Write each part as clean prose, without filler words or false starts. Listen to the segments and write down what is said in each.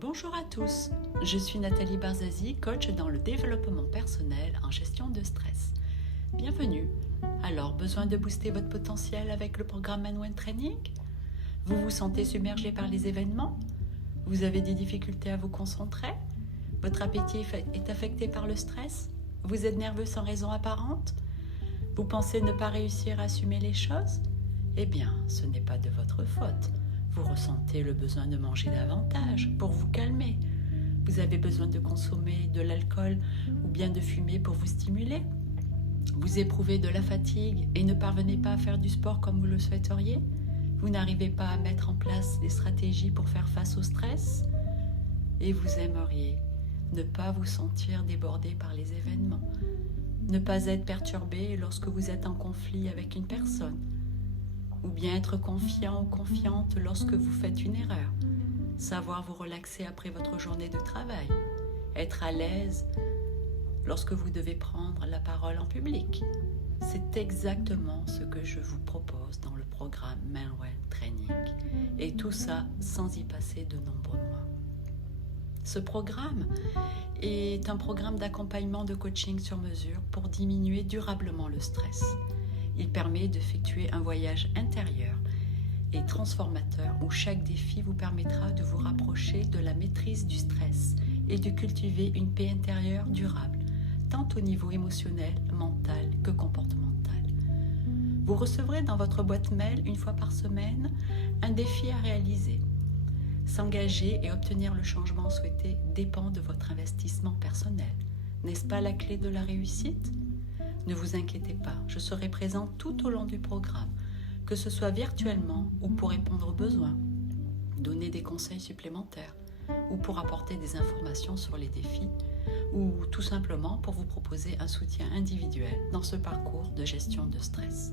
Bonjour à tous, je suis Nathalie Barzazi, coach dans le développement personnel en gestion de stress. Bienvenue. Alors, besoin de booster votre potentiel avec le programme Manuel Training? Vous vous sentez submergé par les événements? Vous avez des difficultés à vous concentrer? Votre appétit est affecté par le stress? Vous êtes nerveux sans raison apparente? Vous pensez ne pas réussir à assumer les choses? Eh bien, ce n'est pas de votre faute. Vous ressentez le besoin de manger davantage pour vous calmer. Vous avez besoin de consommer de l'alcool ou bien de fumer pour vous stimuler. Vous éprouvez de la fatigue et ne parvenez pas à faire du sport comme vous le souhaiteriez. Vous n'arrivez pas à mettre en place des stratégies pour faire face au stress. Et vous aimeriez ne pas vous sentir débordé par les événements. Ne pas être perturbé lorsque vous êtes en conflit avec une personne. Ou bien être confiant ou confiante lorsque vous faites une erreur. Savoir vous relaxer après votre journée de travail. Être à l'aise lorsque vous devez prendre la parole en public. C'est exactement ce que je vous propose dans le programme Manuel Training. Et tout ça sans y passer de nombreux mois. Ce programme est un programme d'accompagnement de coaching sur mesure pour diminuer durablement le stress. Il permet d'effectuer un voyage intérieur et transformateur où chaque défi vous permettra de vous rapprocher de la maîtrise du stress et de cultiver une paix intérieure durable, tant au niveau émotionnel, mental que comportemental. Vous recevrez dans votre boîte mail une fois par semaine un défi à réaliser. S'engager et obtenir le changement souhaité dépend de votre investissement personnel. N'est-ce pas la clé de la réussite ? Ne vous inquiétez pas, je serai présente tout au long du programme, que ce soit virtuellement ou pour répondre aux besoins, donner des conseils supplémentaires ou pour apporter des informations sur les défis ou tout simplement pour vous proposer un soutien individuel dans ce parcours de gestion de stress.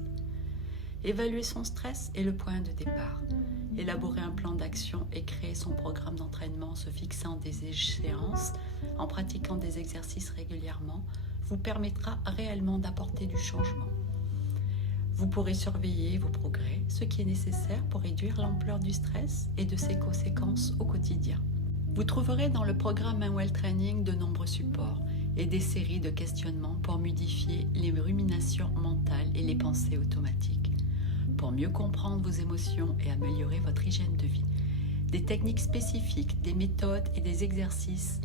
Évaluer son stress est le point de départ. Élaborer un plan d'action et créer son programme d'entraînement en se fixant des échéances, en pratiquant des exercices régulièrement, vous permettra réellement d'apporter du changement. Vous pourrez surveiller vos progrès, ce qui est nécessaire pour réduire l'ampleur du stress et de ses conséquences au quotidien. Vous trouverez dans le programme Manuel Training de nombreux supports et des séries de questionnements pour modifier les ruminations mentales et les pensées automatiques, pour mieux comprendre vos émotions et améliorer votre hygiène de vie. Des techniques spécifiques, des méthodes et des exercices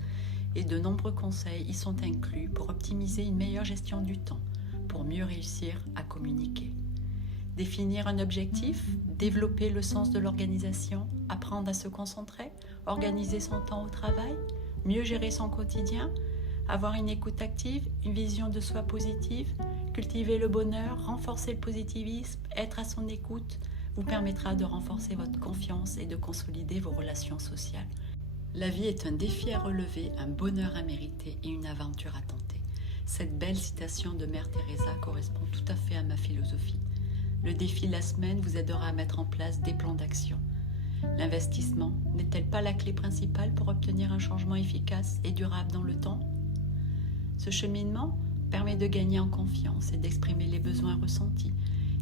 et de nombreux conseils y sont inclus pour optimiser une meilleure gestion du temps, pour mieux réussir à communiquer. Définir un objectif, développer le sens de l'organisation, apprendre à se concentrer, organiser son temps au travail, mieux gérer son quotidien, avoir une écoute active, une vision de soi positive, cultiver le bonheur, renforcer le positivisme, être à son écoute, vous permettra de renforcer votre confiance et de consolider vos relations sociales. La vie est un défi à relever, un bonheur à mériter et une aventure à tenter. Cette belle citation de Mère Teresa correspond tout à fait à ma philosophie. Le défi de la semaine vous aidera à mettre en place des plans d'action. L'investissement n'est-elle pas la clé principale pour obtenir un changement efficace et durable dans le temps ? Ce cheminement permet de gagner en confiance et d'exprimer les besoins ressentis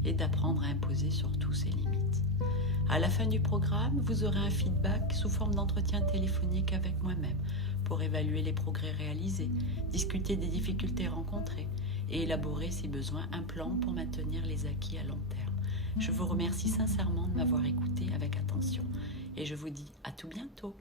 et d'apprendre à imposer surtout ses limites. À la fin du programme, vous aurez un feedback sous forme d'entretien téléphonique avec moi-même pour évaluer les progrès réalisés, discuter des difficultés rencontrées et élaborer, si besoin, un plan pour maintenir les acquis à long terme. Je vous remercie sincèrement de m'avoir écouté avec attention et je vous dis à tout bientôt.